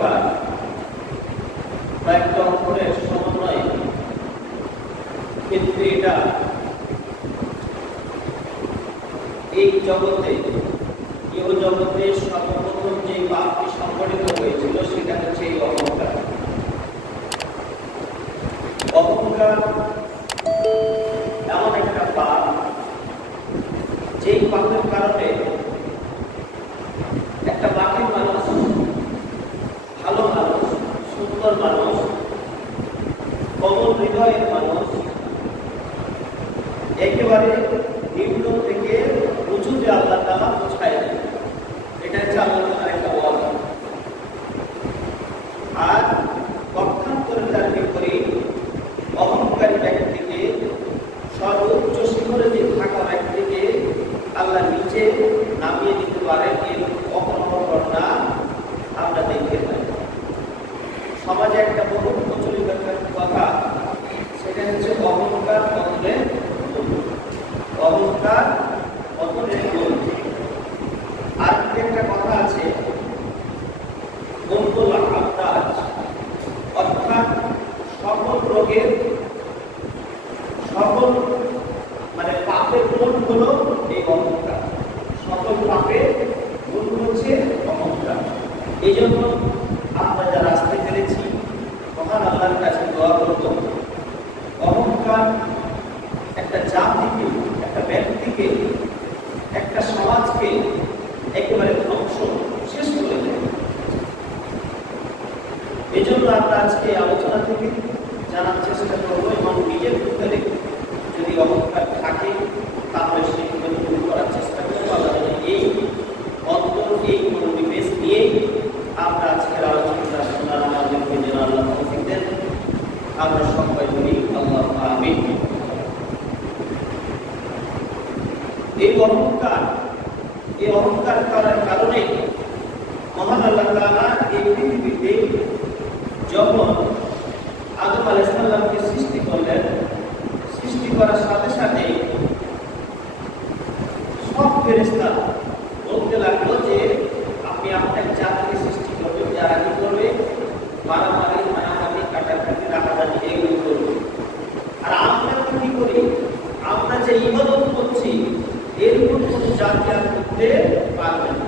অহংকার কয়েকটা অক্ষরের সমন্বয়, কিন্তু এটা এই জগতে ইহ জগতে সর্বপ্রথম যে পাপটি সংঘটিত হয়েছিল সেটা হচ্ছে এই অহংকার। অহংকার এমন একটা পাপ, যেই পাপের কারণে একটা বাকি মানুষ, ভালো মানুষ, সুন্দর মানুষ, কমল হৃদয়ের মানুষ একেবারে নিম্ন থেকে উঁচুতে আল্লাহ তাআলা পৌঁছায় দেয়। এটা হচ্ছে আল্লাহ তাআলার একটা ওয়াদা। আর পক্ষান্তরে তার বিপরীত অহংকারী ব্যক্তিকে, সর্বোচ্চ শিখরে যে থাকা ব্যক্তিকে আল্লাহ নিচে নামিয়ে দিতে পারেন, এর কখনো ঘটনা আমরা দেখতে পাই। সমাজে একটা বহু প্রচলিত কথা, সেটা হচ্ছে অহংকার পতনে, অহংকার পতনের মূল। আর একটা কথা আছে, মঙ্গল আবদাজ, অর্থাৎ সকল রোগের, সকল মানে পাপের মূল হলো এই অহংকার। সকল পাপের মূল হচ্ছে অহংকার। এই জন্য আমরা যারা আসতে পেরেছি, মহান আল্লাহর কাছে দোয়া করব, অহংকার একটা জাতিকে, একটা ব্যক্তিকে, একটা সমাজকে একেবারে ধ্বংস শেষ করে দেয়। এই জন্য আমরা আজকে আলোচনা থেকে জানার চেষ্টা করবো, এবং নিজের ভিতরে যদি অহংকার থাকে তাহলে সেগুলো দূর করার চেষ্টা করবো। আল্লাহ এই অন্তর, এই মনোনিবেশ নিয়ে আমরা আজকের আলোচনা শোনার আমাদেরকে যেন আল্লাহ তৌফিক দেন। আমরা সবাই বলি আল্লাহুম্মা আমিন। এই অহংকার করার কারণে মহান আল্লাহ তাআলা এই পৃথিবীতে যখন আদম আলাইহিস সালামকে সৃষ্টি করলেন, সৃষ্টি করার সাথে সাথে সব ফেরেশতা বলতে লাগলো যে আপনি আপনার জাতিকে সৃষ্টি করবেন, যারা কি করবে, মারামারি, হানাহানি, কাটাকাটি, রাগারাগি এগুলো করবে। আর আমরা কি করি, আমরা যে ইবাদত করছি এর উপর কোনো জাতি আর করতে পারবে না।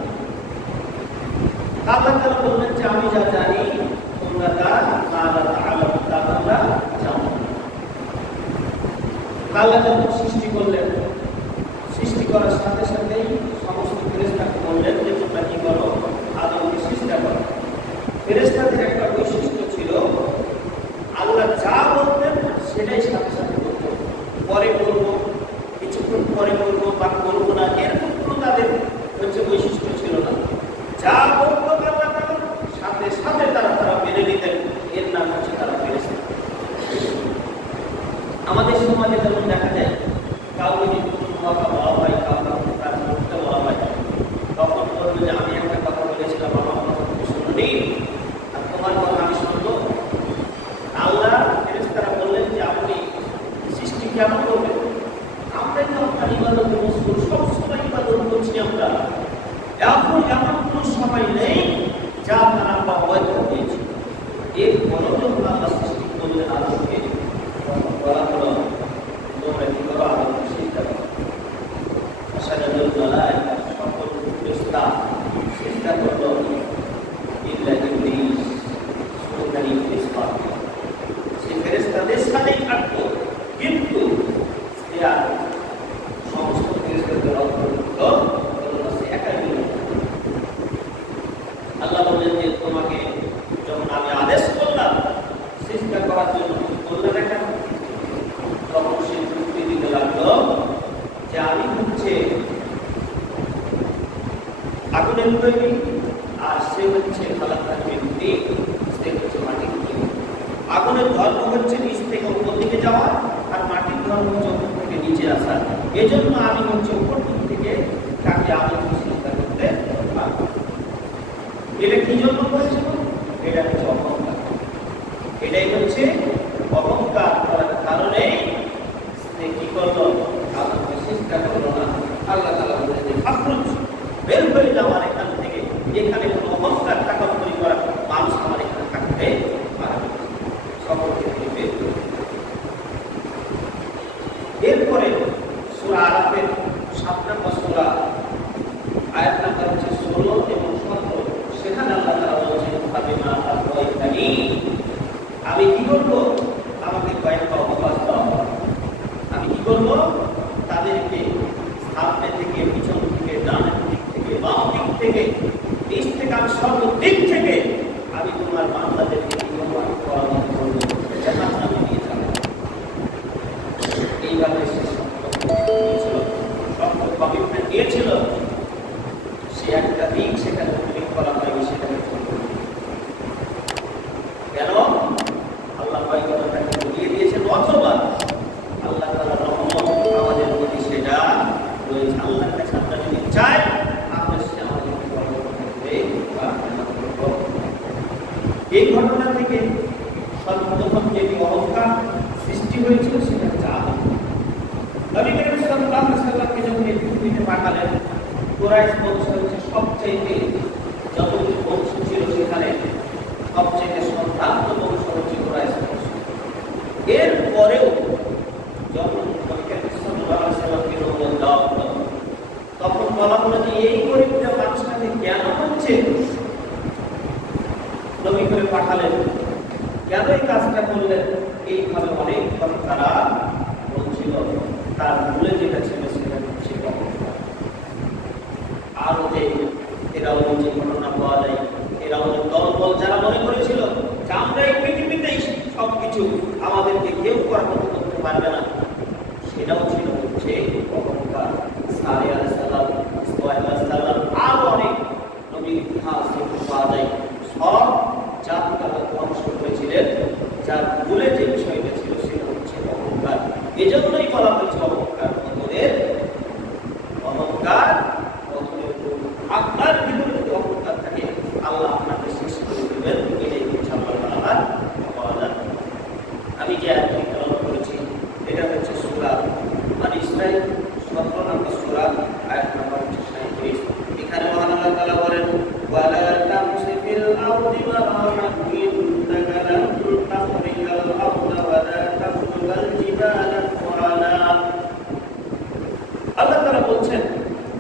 আল্লাহ তাআলা বললেন যে আমি যা জানি তোমরা তা তোমরা জানো। আল্লাহ যখন সৃষ্টি করলেন, সৃষ্টি করার সাথে সাথেই সমস্ত ফেরেশতাকে বললেন যে তোমরা কি করো, আদমকে সৃষ্টি করো। ফেরেশতাদের একটা বৈশিষ্ট্য ছিল, আল্লাহ যা বলতেন সেটাই সাথে সাথে করতো। পরে করবো, কিছুক্ষণ পরে করবো বা করবো না, এরকম কোনো তাদের হচ্ছে বৈশিষ্ট্য ছিল না। যা বলতো আল্লাহ তাআলা সাথে সাথে তারা মেনে নিতেন। এর নাম হচ্ছে তারা ফেরেশতা। আমাদের সমাজে যেমন দেখা যায়, কাউকে যদি কোনো কথা বলা হয়, কাউকে কাজ করতে বলা হয়, তখন বলবে যে আমি একটা কথা বলেছিলাম, আমার কথা তুমি শুনোনি, আর তোমার কথা আমি শুনবো। আল্লাহ ফেরেশতারা বললেন যে আপনি সৃষ্টি কেমন করবেন? আমরাই তো আপনার ইবাদত মশগুল, সবসময় ইবাদত করছি আমরা। এখন এমন কোনো সময় নেই যা আপনার আল্লাহ অবৈধ দিয়েছে। এরপরও যখন আল্লাহ সৃষ্টি করলেন আদমকে, তখন বলা হলো তোমরা কি করো, আদমকে সিজদা করো। সাজাদুল মালায়েকা, সকল ফেরেশতা সিজদা করলো, ইল্লা ইবলিস, শুধু ইবলিস বাদ। সে ফেরেশতাদের সাথেই থাকতো, কিন্তু সমস্ত ফেরেশতাদের অন্তর্ভুক্ত সে একাই ছিল। আল্লাহ বললেন যে তোমাকে যখন আমি আদেশ করলাম সিজদা করার জন্য, বললে না কেন? তখন সে যুক্তি দিতে লাগলো যে আমি হচ্ছে আগুনের তৈরি, আর সে হচ্ছে সে হচ্ছে মাটির তৈরি। আগুনের ধর্ম হচ্ছে নিচ থেকে উপর দিকে যাওয়া, আর মাটির ধর্ম হচ্ছে উপর থেকে নিচে আসা। এজন্য আমি হচ্ছে উপর দিক থেকে তাকে আদমকে সিজদা করতে পারবো। এটা কি জন্য করেছিল? এটা হচ্ছে অহংকার। এটাই হচ্ছে অহংকার করার কারণে সে কি করলো, আদমকে সিজদা করলো না। আল্লাহ তাআলা বলেন যে ফাখরুজ, বের হয়ে যাও এখান থেকে, এখানে কোনো অহংকার তাকাব্বুরি করার মানুষ সর্বদিক থেকে আমি তোমার বান্দাদেরকে তোমার পরামর্শ করব, জান্নাতে নিয়ে যাব। এইভাবে সে সব কমিটমেন্ট দিয়েছিল। সে একটা দিক সেখানে উল্লেখ করা হয়নি, সেখানে কেন আল্লাহ পাক কথাটাকে বলিয়ে দিয়েছেন, অথবা আল্লাহ তাআলার রহমত আমাদের প্রতি সেটা রয়েছে। আল্লাহর কাছে আমরা যদি চাই তাহলে সে আমাদেরকে রহমত করবে বা এই ঘটনা থেকে সর্বপ্রথম যেটি অহংকার সৃষ্টি হয়েছিল সেটা চাল। নবী করিম সাল্লাল্লাহু আলাইহি ওয়াসাল্লামকে যখন এই পৃথিবীতে পাঠালেন, কুরাইশ বংশ হচ্ছে সবচেয়ে যতগুলো বংশ ছিল সেখানে সবচেয়ে সম্ভ্রান্ত বংশ হচ্ছে কুরাইশ বংশ। এরপরেও যখন নবী করিম সাল্লাল্লাহু আলাইহি ওয়াসাল্লামকে নবুয়ত দেওয়া হলো, তখন বলা হলো যে এই গরিবটা মানুষটাকে কেন হচ্ছে নবী করে পাঠালেন, কেন এই কাজটা করলেন? এইভাবে অনেক কথা তারা বলছিল। তার মূলে যেটা ছিল সেটা হচ্ছে আরো এরাও যে ঘটনা পাওয়া যায়, এরাও দলবল যারা মনে করেছিল যে আমরা এই পৃথিবীতেই সবকিছু, আমাদেরকে কেউ পরামর্শ করতে পারবে না, সেটাও ছিল হচ্ছে অহংকার। সালেহ আলাইহিস সালাম, ইসমাঈল আলাইহিস সালাম, আরো অনেক নবীর ইতিহাস পাওয়া যায়। সব জাতিকে ধ্বংস করেছিলেন, যার মূলে যে বিষয়টা ছিল সেটা হচ্ছে অহংকার। এজন্যই বলা হয়েছে অহংকার পতনের, অহংকার পতনের। আপনার ভিতরে যদি অহংকার থাকে আল্লাহ আপনাকে শেষ করে দেবেন, এটাই হচ্ছে আল্লাহ তাআলার ওয়াদা। আমি যে আয়াতটি তেলাওয়াত করেছি এটা হচ্ছে সূরা বনী ইসরাঈল 17 নম্বর সূরা, আয়াত নম্বর 37। এখানে মহান আল্লাহ তাআলা বলেন, ওয়ালা তামশি ফিল আরদি মারাহান ইন্নাকা লান তাখরিকাল আরদা ওয়ালা তাবলুগাল জিবালা তুআলা। আল্লাহ তাআলা বলছেন,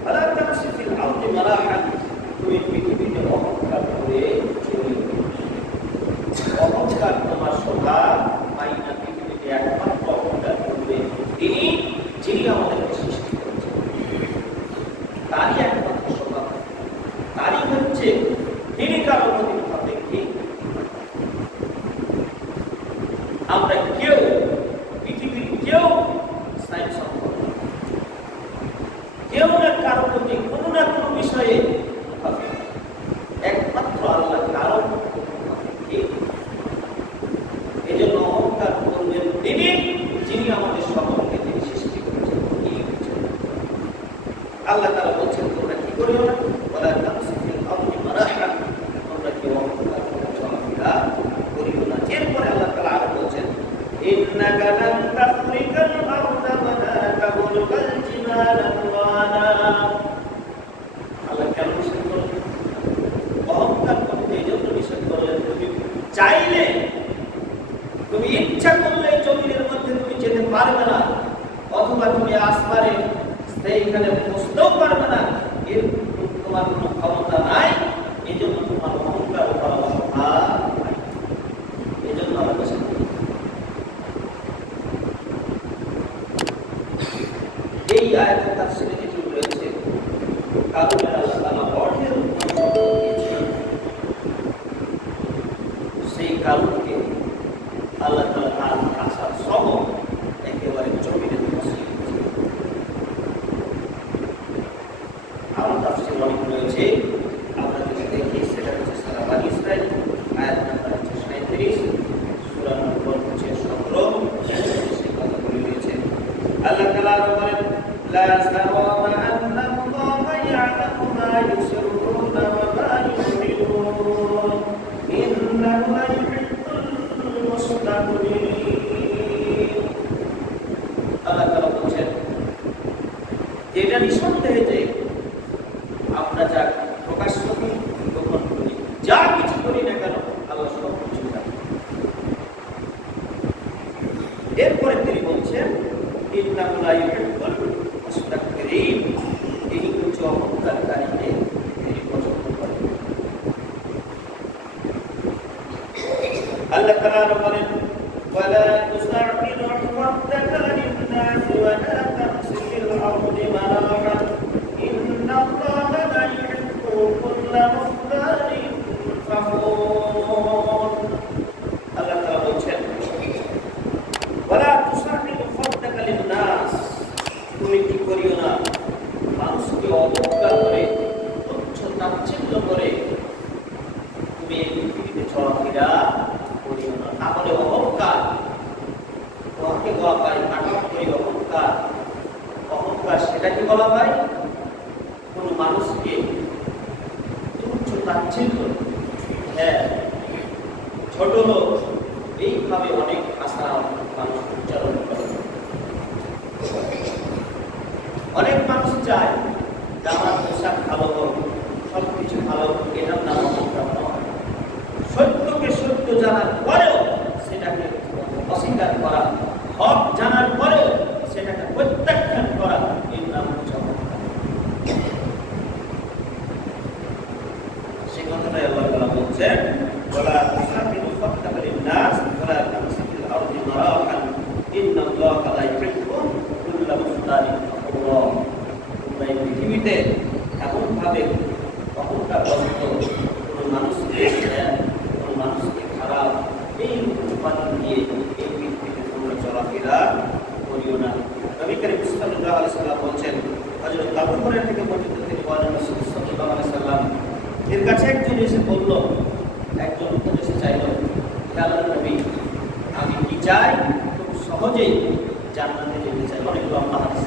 ওয়ালা তামশি ফিল আরদি মারাহান, তুমি পৃথিবীতে অহংকার করে চলবে। অহংকার তোমার স্বভাব মাইনা পৃথিবীতে একমাত্র অহংকার করবে তিনি, যিনি আমাদেরকে সৃষ্টি করেছেন। তারই একমাত্র স্বভাব, তারই হচ্ছে তিনি কারো প্রতি আপেক্ষী। আমরা কেউ পৃথিবীর কেউ স্থায়ী সম্পর্ক, কেউ না কারো প্রতি কোনো না কোনো বিষয়ে একমাত্র আল্লাহ কারো আপেক্ষী। এই জন্য অহংকার করবেন তিনি, যিনি আমাদের সকলকে তিনি সৃষ্টি করেছেন। আল্লাহ তাআলা বলছেন, তোমরা কি করিও না, ওয়ালা তামশি ফিল আরদি মারাহান, তোমরা কি অহংকার করে চলাফেরা করিও না। এরপরে আল্লাহ তাআলা আরো বলছেন, ইন্নাকা লান তাখরিকাল আরদা ওয়ালা তাবলুগাল জিবালা তুআলা। আল্লাহ কেন নিষেধ করলেন? অহংকার করতে এই জন্য নিষেধ করলেন, তুমি চাইলে, তুমি ইচ্ছা করলে জমিনের মধ্যে তুমি যেতে পারবে না, অথবা তুমি আসমানে সেইখানে বসতেও পারবে না, এর তোমার কোনো ক্ষমতা নাই। এই জন্য তোমার অহংকার করা সম্ভব, এই জন্য আমরা বসে এই আয়াতের তাফসীরে যেটি রয়েছে, কারণের আল্লাহ তাআলা অর্থের সেই কারণকে আল্লাহ তাআলা তার ভাষা সহ একেবারে জমিনে বসিয়ে দিয়েছেন। আরো তাফসীর অনেক রয়েছে, আমরা যদি দেখি সেটা হচ্ছে সূরা বনী ইসরাঈল আয়াত নম্বর 37, সূরা নম্বর 17 সেই কথাগুলি রয়েছে। আল্লাহ তাআলা বলেন, লা সাওয়ামা আন্নাল্লাহা ইয়া'লামু মা ইউসিররুনা ওয়া মা ইউ'লিনুন ইন্নাহু লা ইউহিব্বুল মুস্তাকবিরিন। আল্লাহ তাআলা বলেন, যেটা নিঃসন্দেহে যে আমরা যা প্রকাশ করি, গোপন করি, যা কিছু করি না কেন আল্লাহ সব কিছু জানেন। এরপরে তিনি বলছেন, ইন্নাহু লা ইউহিব্বুল মুস্তাকবিরিন, তিনি হচ্ছে অহংকারীকে তিনি পছন্দ করেন। আল্লাহ তাআলা বলেন, ওয়ালা তুসাইরু খাদ্দাকা লিন-নাস ওয়ালা তামশি ফিল আরদি মারাহান ইন্নাল্লাহা লা ইউহিব্বু কুল্লা মুখতালিন আল্লাহ তাআলা বলছেন ওয়ালা তুসাররিফু খাদ্দাকা লিন-নাস, তুমি কি করিও না মানুষকে অবজ্ঞা করে তুচ্ছ তাচ্ছিল্য করে তুমি এই পৃথিবীতে চলাফেরা করিও না। তাহলে অহংকার তোমাকে বলা হয় নাটকীয় অহংকার। অহংকার সেটাকে বলা হয় কোন মানুষকে তুচ্ছ তাচ্ছিল্য, হ্যাঁ ছোট লোক, এইভাবে অনেক ভাষা মানুষ উচ্চারণ করে। অনেক মানুষ চায় যে আমার পোশাক ভালো হোক, সবকিছু ভালো হোক, এটার নাম অহংকার নয়। সত্যকে সত্য জানার পরেও সেটাকে অস্বীকার করা, হক জানার পরেও সেটাকে প্রত্যাখ্যান করা, এর নাম হচ্ছে অহংকার। সে কথাটাই আল্লাহ তাআলা বলছেন ওয়ালা তুসাররিফু খাদ্দাকা লিন-নাস ওয়ালা তামসিকিল আরদি মারাহান ইন্নাল্লাহা লা ইউহিব্বু কুল্লা মুখতালিন ফাখুর। তোমরা এই পৃথিবীতে এমনভাবে অহংকারগ্রস্ত কোনো মানুষকে খারাপ এই উপাদান দিয়ে এই পৃথিবীতে তোমরা চলাফেরা করিও না। নবী করিম সাল্লাল্লাহু আলাইহি সাল্লাম বলছেন, হযরত আবু হুরায়রা থেকে বর্ণিত, তিনি বলেন রাসূল সাল্লাল্লাহু আলাইহি সাল্লাম এর কাছে একজন এসে বলল, একজন উপদেশে চাইল, আল্লাহর নবী আমি কি চাই খুব সহজেই জান্নাতে যেতে চাই। অনেক লম্বা হাদিস,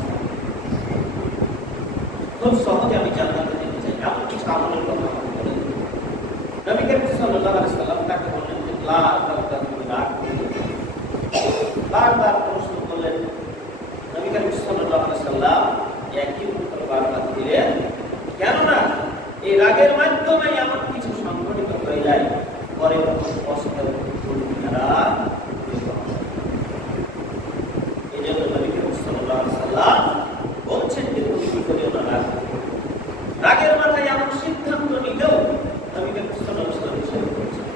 খুব সহজে আমি জান্নাতে যেতে চাই, এমন কিছু আমলের কথা বলেন। নবী করিম সাল্লাল্লাহু আলাইহি সাল্লাম তাকে বললেন যে লা তাকতাকুনা, বারবার প্রশ্ন করলেন। নবী করিম সাল্লাল্লাহু আলাইহি সাল্লাম একই উত্তর বারবার দিলেন, কেননা এই রাগের মাধ্যমে এমন কিছু সংঘটিত হয়ে যায় পরে কষ্ট এই জন্য নবী করিম সাল্লাল্লাহু আলাইহি সাল্লাম বলছেন যে তুমি কি করিও না রাগের মাথায় এমন সিদ্ধান্ত নিতেও নবী করিম সাল্লাল্লাহু আলাইহি সাল্লাম নিষেধ করেছেন।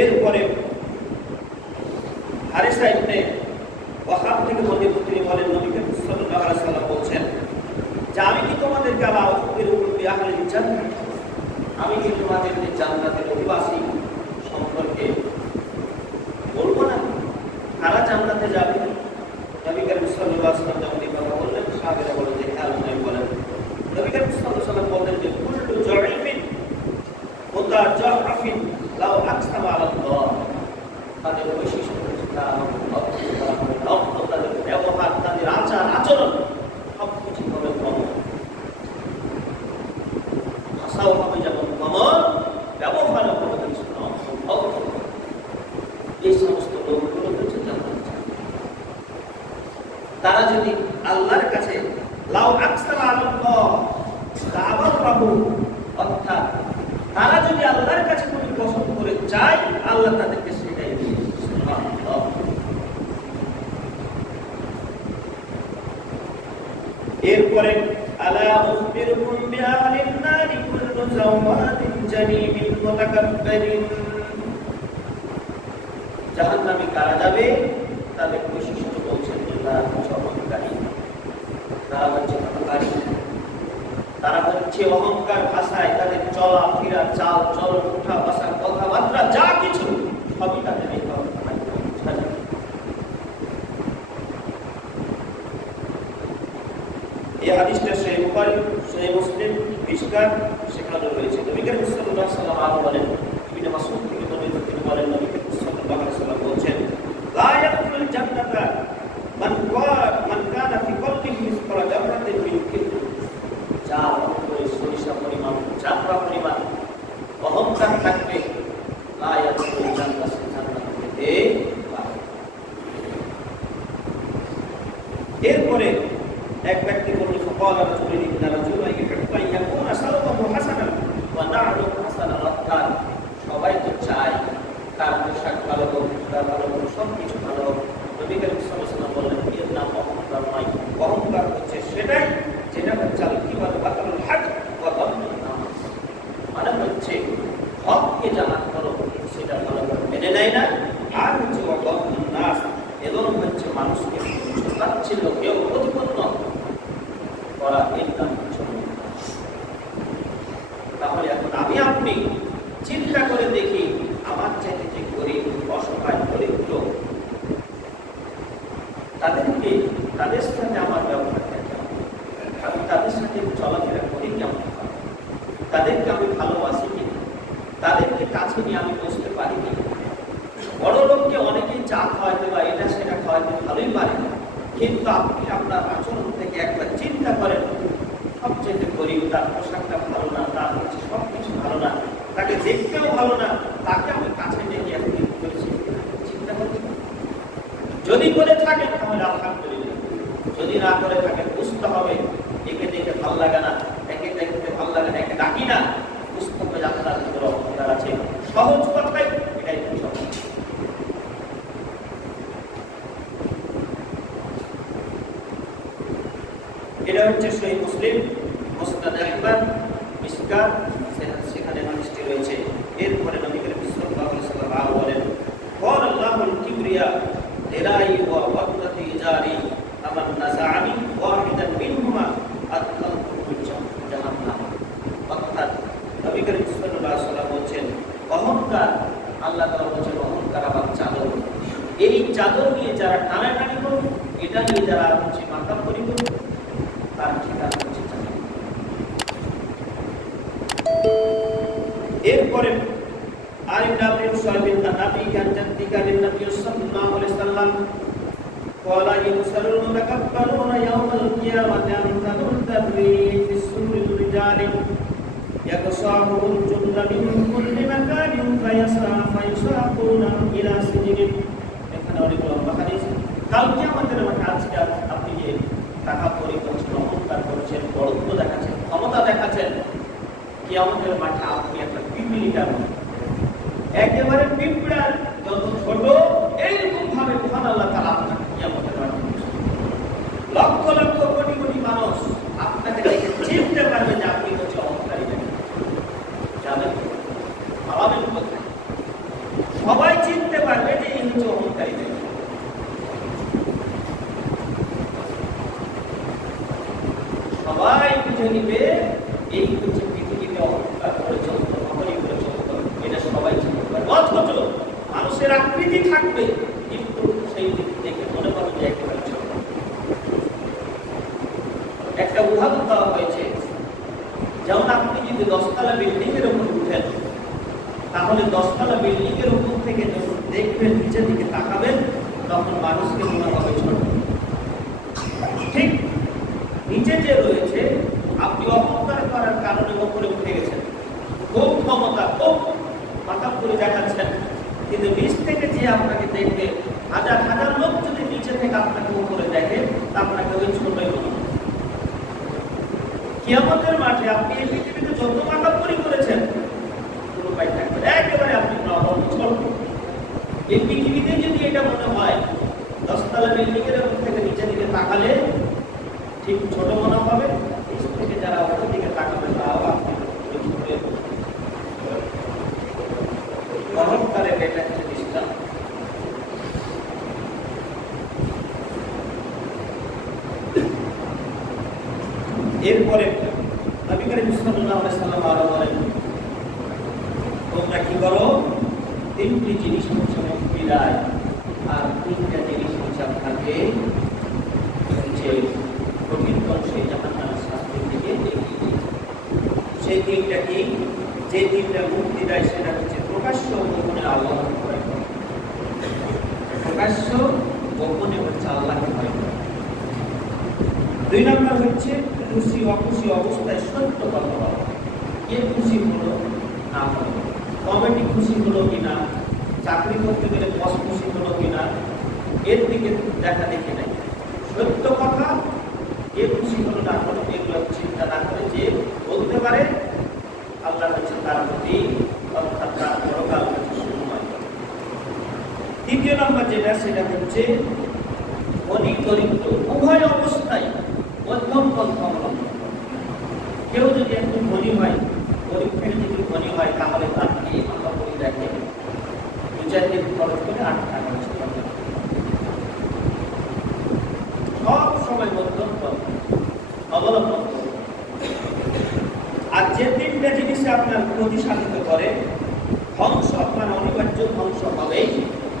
এরপরে হারিসা ইবনে ওয়াহাব থেকে বর্ণিত, তিনি বলেন নবী করিম সাল্লাল্লাহু আলাইহি সাল্লাম বলছেন যে আমি কি তোমাদেরকে আলা উখবিরু বিআহলিল জান্নাহ, আমি কি তোমাদেরকে জান্নাতের অধিবাসী সম্পর্কে বলবো না কারা জান্নাতে যাবে? নবী করিম সাল্লাল্লাহু আলাইহি সাল্লাম যখন এই কথা বললেন, সাহাবীরা বললেন যে হ্যাঁ নবী বলেন। নবী করিম সাল্লাল্লাহু আলাইহি সাল্লাম বললেন যে কুল্লু জাইফিন মুতাজাহফিন লাউ আকসামা আলাল্লাহ, তাদের বৈশিষ্ট্য হচ্ছে তাদের ব্যবহার, তাদের আচার আচরণ সবকিছু হবে কমন, ভাষাও হবে যেমন কমন, ব্যবহারও হবে এই সমস্ত লোকগুলো হচ্ছে জান্নাত। তারা যদি আল্লাহর কাছে লাউ আকসামা আলাল্লাহ তাআবারহু, অর্থাৎ তারা যদি আল্লাহর কাছে কোনো পছন্দ করে চায়, আল্লাহ তাদেরকে সেটাই দিয়ে। এরপরে আলা উখবিরুকুম বিআহলিন নারি কুল্লু যাওয়াতিন জানিবিন মুতাকাব্বিরিন, জাহান্নামে কারা যাবে তাদের বৈশিষ্ট্য বলছেন যে তারা হচ্ছে অহংকারী, তারা হচ্ছে অহংকারী, তারা হচ্ছে অহংকার ভাষায় তাদের চলা ফিরা, চাল চলন, উঠা বসা, কথাবার্তা যা কিছু সবই তাদের এই অহংকার। এই হাদিসটা সহিহ বুখারী, সহিহ মুসলিম, মিশকাত সেখানে রয়েছে। নবী করিম সাল্লাল্লাহু আলাইহি সাল্লাম আরো বলেন, ইবনে মাসউদ থেকে বর্ণিত, তিনি বলেন নবী করিম সাল্লাল্লাহু আলাইহি সাল্লাম বলেন লা ইয়াদখুলুল জান্নাতা মান কানা ফি কলবিহি মিসকালা জাররাতিন মিন কিবর, যার অন্তরে সরিষা পরিমাণ, জাররা পরিমাণ অহংকার থাকবে, লা ইয়াদখুলুল জান্নাতা, সে জান্নাতে যেতে পারবে। এরপরে এক ব্যক্তি বলল فقال رجل إن رجلا يحب أن يكون ثوبه حسنا ونعله حسنا, অর্থাৎ সবাই তো চায় তার পোশাক ভালো হোক, তার ভালো হোক, সবকিছু ভালো হোক। নবী করিম সাল্লাল্লাহু আলাইহি ওয়াসাল্লাম বললেন এর নাম অহংকার নয়। অহংকার হচ্ছে সেটাই যেটা হচ্ছে কিভাবে বাতালুল হক ওয়া দামুন নাস, মানে হচ্ছে হককে জানা করো সেটা ভালো করে মেনে নেয় না, আর হচ্ছে ওয়া দামুন নাস, এবং হচ্ছে মানুষকে তাচ্ছিল্য কেউ প্রতিপন্ন করা, এর চিন্তা করে দেখি আমার চাইতে যে গরিব, অসহায়, দরিদ্র, তাদের সাথে আমার ব্যবহারটা কেমন, আমি তাদের সাথে চলাফেরা করি কেমন, তাদেরকে আমি ভালোবাসি কিনা, তাদেরকে কাছে নিয়ে আমি বসতে পারি কিনা। বড় লোককে অনেকেই চা খাওয়াতে বা এটা সেটা খাওয়াতে ভালোই পারে না, কিন্তু আপনি আপনার আচরণ থেকে একবার চিন্তা করেন, সবচেয়ে গরিব, তার পোশাকটা ভালো না, তার হচ্ছে সবকিছু ভালো না, তাকে দেখতেও ভালো না, তাকে আমি কাছে ডেকে এখন করেছি, চিন্তা করছি। যদি করে থাকেন তাহলে আলহামদুলিল্লাহ, যদি না করে থাকেন বুঝতে হবে একে দেখে ভালো লাগে না, একে দেখতে ভালো লাগে না, একে ডাকি না, বুঝতে হবে আপনার ভিতরে অহংকার আছে। সহজ কথাই এটাই সহজ। এটা হচ্ছে সহিহ মুসলিম, মুসনাদ আহমদ, মিশকাত, সেখানে হাদিসটি রয়েছে। এরপরে নবী করিম সাল্লাল্লাহু আলাইহি ওয়াসাল্লাম বলেন, قال الله الكبرياء لراي ووقت جاري أمن نزعني واحدا منهما أدخلته جهنم। অর্থাৎ নবী করিম সাল্লাল্লাহু আলাইহি ওয়াসাল্লাম বলেন, অহংকার, আল্লাহ তাআলা বলেন অহংকার আমার চাদর, এই চাদর নিয়ে যারা টানাটানি করবে, এটা নিয়ে যারা হচ্ছে মাতাব্বরি করবে, তার ঠিকানা হচ্ছে জাহান্নাম। এরপরে আরেকটা আপনি সাহেবের নবী জান্নাতি কালের নবী সাল্লাল্লাহু আলাইহি ওয়াসাল্লাম قال يرسل المتكبرون يوم القيامة أمثال التبريد في السور الرجال يقصاهم الجند من كل مكان فيساقون إلى سجن। এখানে অনেক লম্বা হাদিস। কাল কিয়ামতের মাঠে আজকে আপনি যে তাকাব্বুরি করছেন, অহংকার করছেন, বড়ত্ব দেখাচ্ছেন, ক্ষমতা দেখাচ্ছেন, কিয়ামতের মাঠে আপনি একটা পিপিলিকার মতো, একেবারে পিঁপড়ার যত ছোট, এইরকম ভাবে মহান আল্লাহ তাআলা আপনাকে কিয়ামতের মাঠে লক্ষ লক্ষ কোটি কোটি মানুষ আপনাকে দেখে চিনতে পারবে যে আপনি হচ্ছে অহংকারী ব্যক্তি। জানেন আমাদের কোথায় সবাই চিনতে পারবে যে এই হচ্ছে অহংকারী ব্যক্তি। সবাই বুঝে নিবে এই হচ্ছে পৃথিবীতে অহংকার করে চলত, অহংকারী করে চলত, এটা সবাই চিনতে পারবে। অথচ মানুষের আকৃতি থাকবে, কিন্তু সেই দিক দেখে মনে করবে যে একেবারে ছোট। একটা উদাহরণ দেওয়া হয়েছে, যেমন আপনি যদি 10 তলা বিল্ডিং এর উপর উঠেন, তাহলে 10 তলা বিল্ডিং এর উপর থেকে যখন দেখবেন, নিচের দিকে তাকাবেন, তখন মানুষকে মনে হবে ছোট। ঠিক নিচে যে রয়েছে, আপনি অহংকার করার কারণে উপরে উঠে গেছেন, খুব ক্ষমতা, খুব মাতাব্বরি দেখাচ্ছেন, কিন্তু নিচ থেকে যে আপনাকে দেখবে, হাজার হাজার লোক যদি নিচে থেকে আপনাকে উপরে দেখে, আপনাকে ওই ছোটই মনে হবে। কিয়ামতের মাঠে আপনি এই পৃথিবীতে যত মাতাব্বরি করেছেন, কোনো উপায় থাকবে না, একেবারে আপনি ছোট। এই পৃথিবীতে যদি এটা মনে হয়, 10 তলা বিল্ডিং এর উপর থেকে নিচের দিকে তাকালে ঠিক ছোট মনে হবে, নিচ থেকে যারা উপর দিকে তাকাবে তাও আপনি অহংকারের এটা হচ্ছে দৃষ্টান্ত। এরপরে নবী করিম সাল্লাল্লাহু আলাইহি ওয়াসাল্লাম আরো বলেন, তোমরা কি করো? 3টি জিনিস হচ্ছে বিদায়, আর 3টা জিনিস হচ্ছে আপনাকে হচ্ছে কঠিনতম সেই জাহান্নামের শাস্তির দিকে এগিয়ে দিবে। সেই 3টা কি? যে 3টা মুক্তি দেয় সেটা হচ্ছে প্রকাশ্য গোপনে আল্লাহকে ভয় করা। প্রকাশ্য গোপনে হচ্ছে আল্লাহকে ভয় করা। 2 নম্বর হচ্ছে খুশি অখুশি অবস্থায় সত্য কথা বলা। কে খুশি হলো না হলো, কমিটি খুশি হলো কিনা, চাকরি করতে গেলে বস খুশি হলো কিনা, এর দিকে দেখা দেখি নাই। সত্য কথা, কে খুশি হলো না হলো, এগুলো চিন্তা না করে যে বলতে পারে আল্লাহ হচ্ছে তার প্রতি, অর্থাৎ তার পরকাল হচ্ছে সুখময়। 3 নম্বর যেটা, সেটা হচ্ছে ধনী দরিদ্র উভয় অবস্থায় মধ্যম পন্থা অবলম্বন। কেউ যদি একটু ধনী হয়, গরিব থেকে যদি ধনী হয়, তাহলে তাকে মাথা করে দেখে 2-4 দিন খরচ করে 8 টাকা সব সময় মধ্যম পন্থা অবলম্বন। আর যে 3টা জিনিসে আপনার ক্ষতি সাধিত করে, ধ্বংস আপনার অনিবার্য ধ্বংস হবে,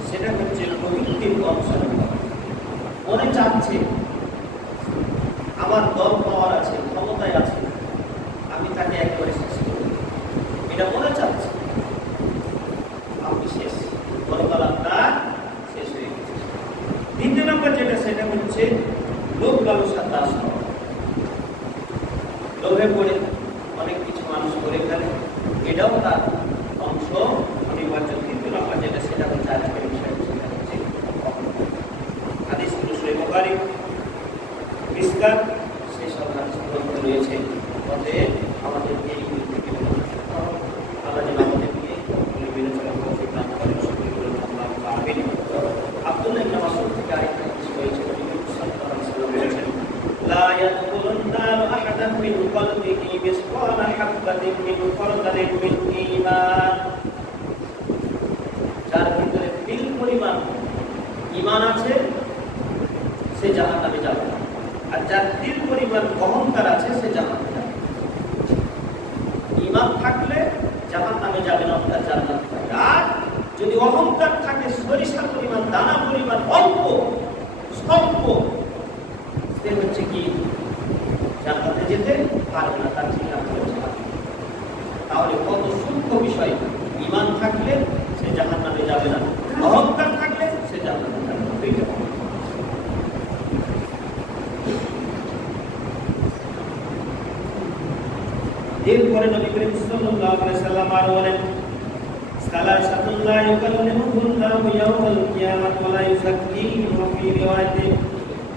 সেটা হচ্ছে প্রবৃত্তির অনুসরণ করা। মনে চাচ্ছে আমার দল পাওয়ার আছে, ক্ষমতায় আছে, আমি তাকে একবারে শেষ করব, এটা মনে চাচ্ছে, আপনি শেষ, বরকাল আপনার শেষ হয়ে গেছে। দ্বিতীয় নম্বর যেটা, সেটা হচ্ছে লোভ লালসার দাস হওয়া। লোভে পড়ে অনেক কিছু মানুষ করে ফেলে, এটাও তার অংশ অনিবার্য। তৃতীয় নম্বর যেটা, সেটা হচ্ছে আজকের বিষয়, সেটা হচ্ছে হাদিসগুলো সহিহ বুখারী মিসকাত সেসব হাদিস গ্রন্থ রয়েছে। অতএব আমাদেরকে এইগুলি থেকে আল্লাহ যেন আমাদেরকে বিবেচনা করতে দান করেন। সকলগুলো আল্লাহ আমিন। আব্দুল্লাহ ইবনে মাসউদ থেকে আরেকটা হাদিস রয়েছে, নবী সাল্লাল্লাহু আলাইহি ওয়াসাল্লাম বলেছেন, লা ইয়াদখুলুন নার আহাদান মিন কলবিহি মিসকালা হাববাতিন মিন খারদালিন মিন ঈমান। যার ভিতরে তিল পরিমাণ ঈমান আছে সে জাহান্নামে যাবে না, আর যার তিল পরিমাণ অহংকার আছে সে জাহান্নামে যাবে। ঈমান থাকলে জাহান্নামে যাবে না, তার জান্নাত পাবে। আর যদি অহংকার থাকে, সরিষার পরিমাণ, দানা পরিমাণ অল্প স্বল্প, সে হচ্ছে কি জান্নাতে যেতে পারবে না, তার চিন্তা করেছে। তাহলে কত সূক্ষ্ম বিষয়, ঈমান থাকলে সে জাহান্নামে যাবে না, অহংকার থাকলে সে জান্নাতে যাবে না। এরপরে নবী করিম সাল্লাল্লাহু আলাইহি সাল্লাম আরো বলেন, সালাসাতুন লা ইউকাল্লিমুহুল্লাহু ইয়াওমাল কিয়ামাতি ওয়া লা ইউযাক্কিহিম ওয়া ফি রিওয়ায়াতিন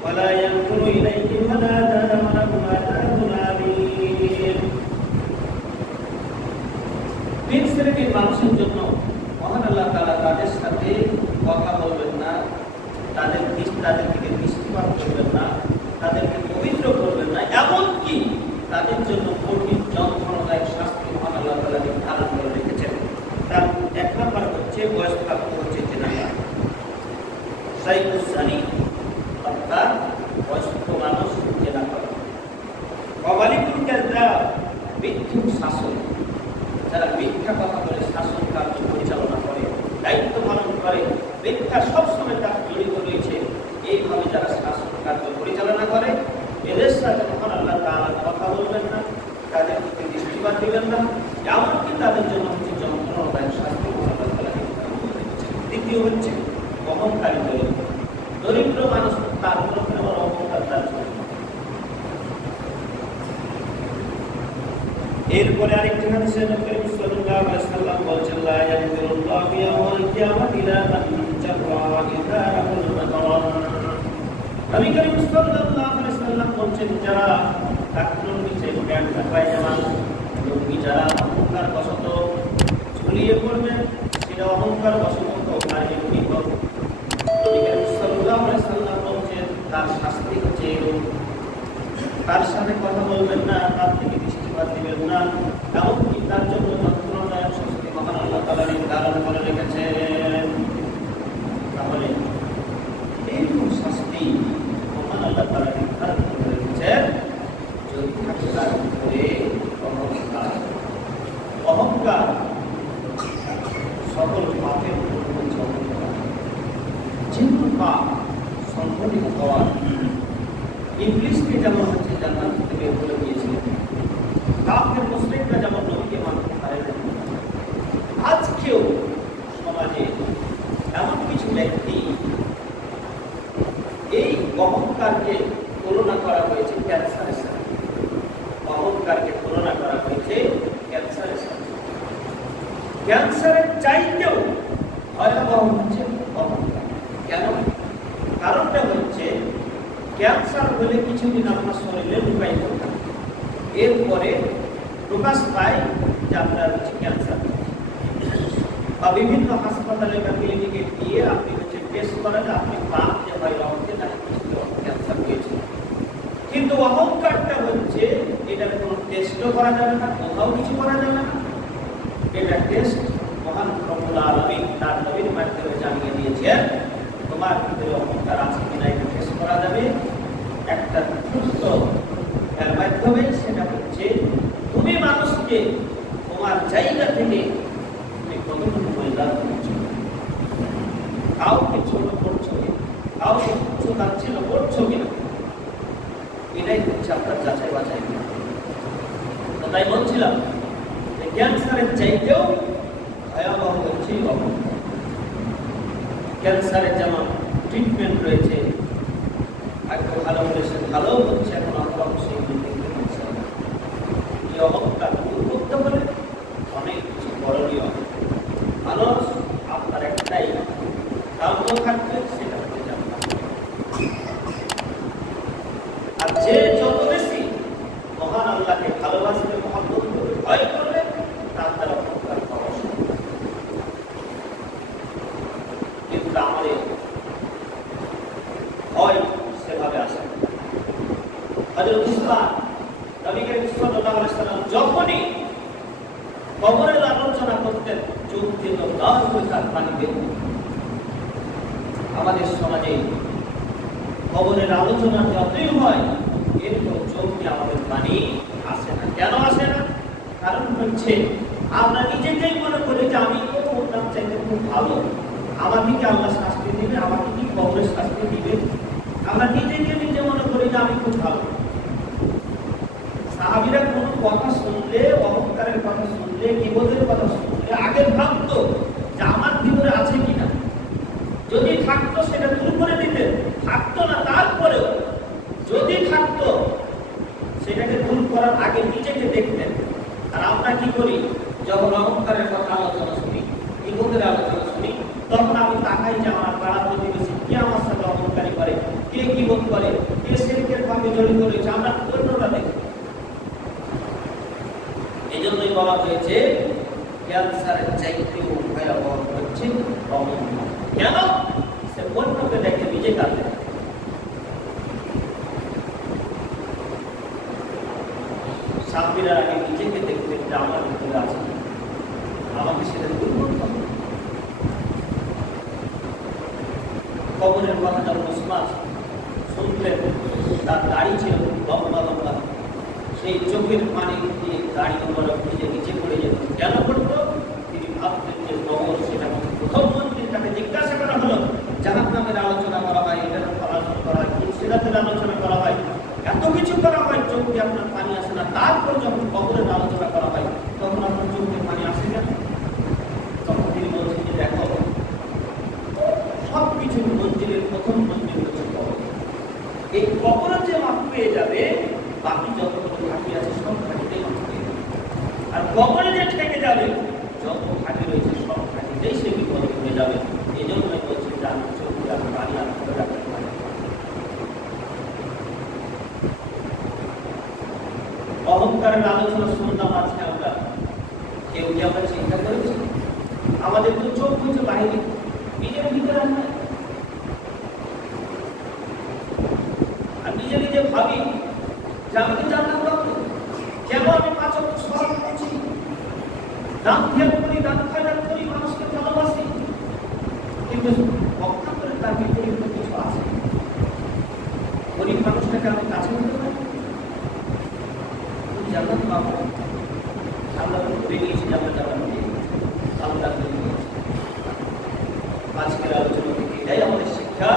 ওয়া লা ইয়ানজুরু ইলাইহিম ওয়া লা তা'লামু আযাবুন আলীম। তিন শ্রেণীর মানুষের জন্য মহান আল্লাহ তাআলা তাদের সাথে কথা বলবেন না, তাদের থেকে দৃষ্টিপাত করবেন না, তাদেরকে পবিত্র করবেন না, এমনকি তাদের জন্য কঠিন যন্ত্রণাদায়ক শাস্তি মহান আল্লাহ তাআলা নির্ধারণ করে রেখেছেন। তার এক নম্বর হচ্ছে বয়স্ক হচ্ছে জিনাকার, সাইয়্যিদুজ জানি, অর্থাৎ বয়স্ক মানুষ জিনাকার। ওয়ালিকুল কাযযাব, মিথ্যুক শাসক, যারা মিথ্যা কথা বলে শাসন কার্য পরিচালনা করে, দায়িত্ব পালন করে, মিথ্যা সবসময় তার জড়িত রয়েছে, এইভাবে যারা শাসন কার্য পরিচালনা করে, এদের সাথে মহান আল্লাহ তাআলা কথা বলবেন না, তাদের প্রতি দৃষ্টিপাত দিবেন না, এমনকি তাদের জন্য হচ্ছে যন্ত্রণাদায়ক শাস্তি মহান আল্লাহ তাআলা নির্ধারণ করে রেখেছেন। দ্বিতীয় হচ্ছে অহংকারী দরিদ্র। দরিদ্র মানুষ তার মধ্যে আবার অহংকার তার চলে। এরপরে আরেকটি হাদিসে নবী করিম সাল্লাল্লাহু আলাইহি ওয়াসাল্লাম বলেছেন, লা ইয়ানজুরুল্লাহু ইয়াওমাল কিয়ামাতি ইলা মান জাররা ইযারাহুল মাতারান। নবী করিম সাল্লাল্লাহু আলাইহি ওয়াসাল্লাম বলেছেন, যারা টাকনুর নিচে প্যান্ট পায়জামা লুঙ্গি যারা অহংকার বশত ঝুলিয়ে পড়বে, সেটা অহংকার বশত নারী হোক। নবী করিম সাল্লাল্লাহু আলাইহি ওয়াসাল্লাম বলেছেন, তার শাস্তি হচ্ছে এরকম, তার সাথে কথা বলবেন না, তার থেকে দৃষ্টিপাত দিবেন না, এমনকি তার জন্য যন্ত্রণাদায়ক শাস্তি মহান আল্লাহ তাআলা নির্ধারণ করে রেখেছেন। তাহলে এইরকম শাস্তি মহান আল্লাহ তাআলা নির্ধারণ করে রেখেছেন যদি থাকে তার ভিতরে অহংকার। সকল পাপের হচ্ছে অহংকার। যেহেতু পাপ সংঘটিত হওয়ার, ইবলিসকে যেমন হচ্ছে জান্নাত থেকে বের করে দিয়েছিলেন, কাফের মুশরিকরা যেমন নবীকে মানতে পারে না, আজকেও সমাজে এমন কিছু ব্যক্তি এই অহংকারকে তুলনা করা হয়েছে ক্যান্সারের সাথে। অহংকারকে তুলনা করা হয়েছে ক্যান্সারের সাথে। ক্যান্সারের চাইতেও ভয়াবহ হচ্ছে অহংকার। কেন? কারণটা হচ্ছে ক্যান্সার হলে কিছুদিন আপনার শরীরে লুকায়িত থাকে, এরপরে প্রকাশ পায় যে আপনার হচ্ছে ক্যান্সার, বা বিভিন্ন হাসপাতালে বা ক্লিনিকে গিয়ে আপনি হচ্ছে টেস্ট করেন, আপনি পান যে হয় রক্তে ক্যান্সার হয়েছে। কিন্তু অহংকারটা হচ্ছে এটার কোনো টেস্টও করা যাবে না, কোথাও কিছু করা যাবে না। এটা টেস্ট মহান রব্বুল আলামিন তার নবীর মাধ্যমে জানিয়ে দিয়েছেন, তোমার ভিতরে অহংকার আছে কিনা এটা টেস্ট করা যাবে একটা সুস্থ এর মাধ্যমে। সেটা হচ্ছে তুমি মানুষকে তোমার জায়গা থেকে তুমি কতটুকু তাই বলছিলাম যে ক্যান্সারের চাইতেও ভয়াবহ হচ্ছে অহংকার। ক্যান্সারের যেমন ট্রিটমেন্ট রয়েছে, একটু ভালো হলে সে ভালো হচ্ছে, এখন অথবা সেই দেখতে হচ্ছে। এই অহংকার দূর করতে হলে অনেক কিছু করণীয়। মানুষ আপনার একটাই কাম্য থাকবে, সেটা হচ্ছে জান্নাত। আর যে যত বেশি মহান আল্লাহকে ভালোবাসবে, মহব্বত করবে, ভয় করবে, তার দ্বারা অহংকার পাওয়া সম্ভব। কিন্তু আমাদের ভয় সেভাবে আসে না। হযরত উসমান নবী করিম সাল্লাল্লাহু আলাইহি ওয়াসাল্লাম যখনই কবরের আলোচনা করতেন, চোখ দিয়ে লাল হয়ে তার পানি বের হতো। আমাদের সমাজে কবরের আলোচনা যতই হয়, এরপর চোখ দিয়ে আমাদের পানি আসে না। কেন আসে না? কারণ হচ্ছে আমরা নিজেকেই মনে করি যে আমি তো ওটার চাইতে খুব ভালো, আমাকে কি আল্লাহ শাস্তি দিবে, আমাকে কি কবরের শাস্তি দিবে। আমরা নিজেকে নিজে মনে করি যে আমি খুব ভালো। সাহাবীরা কোনো কথা শুনলে, অহংকারের কথা শুনলে, কিবতের কথা শুনলে আগে ভাবতো যে আমার ভিতরে আছে কিনা। যদি থাকতো সেটা দূর করে দিতেন, থাকতো না তারপরেও যদি থাকতো সেটাকে দূর করার আগে নিজেকে দেখতেন। আর আমরা কি করি, যখন অহংকারের কথা আলোচনা শুনি, কিবতের আলোচনা শুনি, তখন আমি তাকাই যে আমার পাড়া প্রতিবেশী কে আমার সাথে অহংকারী করে, কে কিবত করে, কে শিরকের ভাবে জড়িত রয়েছে, আমরা অন্যটা দেখি। এই জন্যই বলা হয়েছে ক্যান্সারের চাইতেও ভয়াবহ হচ্ছে অহংকার। কেন? সে অন্যকে দেখে নিজে কাঁদে। সাহাবীরা আগে নিজেকে দেখতেন যে আমার ভিতরে আছে, আমাকে সেটা দূর করতে হবে। কবরের কথা যখন উসমান শুনতেন, তার দাড়ি ছিল লম্বা লম্বা, সেই চোখের পানি দিয়ে দাড়ি উপরে নিজে নিচে পড়ে যেত। কেন পড়তো? তিনি ভাবতেন যে কবর সেটা প্রথম মন্দির। তাকে জিজ্ঞাসা করা হলো, জাহান্নামের আলোচনা করা হয়, এটার আলোচনা করা হয়, সিরাতের আলোচনা করা হয়, এত কিছু করা হয়, চোখ দিয়ে আপনার পানি আসে না। তারপর যখন কবরের আলোচনা করা হয়, তখন আপনার চোখ দিয়ে পানি আসে না। তখন তিনি বলছেন যে দেখো, সবকিছুর মন্দিরের প্রথম মন্দির হচ্ছে কবর। এই কবরের যে মাপ পেয়ে যাবে, বাকি যতগুলো ঘাটি আছে সব ঘাটিতেই মাপ পেয়ে যাবে। আর কবরে যে ঠেকে যাবে, যত ঘাটি রয়েছে সব ঘাটিতেই সে বিপদে পড়ে যাবে। এই জন্যই বলছি যে আমি চোখ দিয়ে আমি পানি আনতে রাখতে পারি। অহংকারের আলোচনা শুনলাম আজকে আমরা, কেউ কি আমরা চিন্তা করেছি? আমাদের তো চোখ হচ্ছে বাইরে, নিজের ভিতরে আমরা আর নিজে নিজে ভাবি যে আমি জান্নাত পাবো। কেন আমি ৫ ওয়াক্ত সালাত পড়ছি, দান ধ্যান করি, দান খয়রাত করি, মানুষকে ভালোবাসি, কিন্তু অক্ষরে তার ভিতরে কিছু আছে। গরিব মানুষটাকে আমি কাছে নিতে পারি, জান্নাত পাবো। আমরা ভুলে গিয়েছি যে আমরা জান্নাত পেয়ে আল্লাহ দিয়েছি। আজকের আলোচনা থেকে এটাই আমাদের শিক্ষা,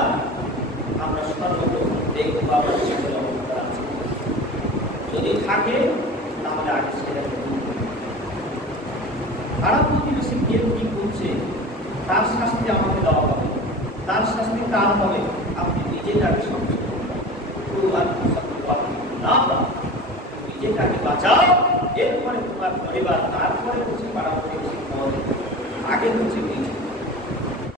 আমরা সর্বপ্রথম দেখবো আমার জীবনে অবস্থা আছে, যদি থাকে তাহলে আগে সেটা খারাপ প্রতিবেশী কে কি করছে তার শাস্তি আমাকে দেওয়া হবে, তার শাস্তি তার হবে। আপনি নিজেকে আগে সংযত নিজেকে আগে বাঁচাও, এরপরে তোমার পরিবার, তারপরে হচ্ছে পাড়া প্রতিবেশী, আগে হচ্ছে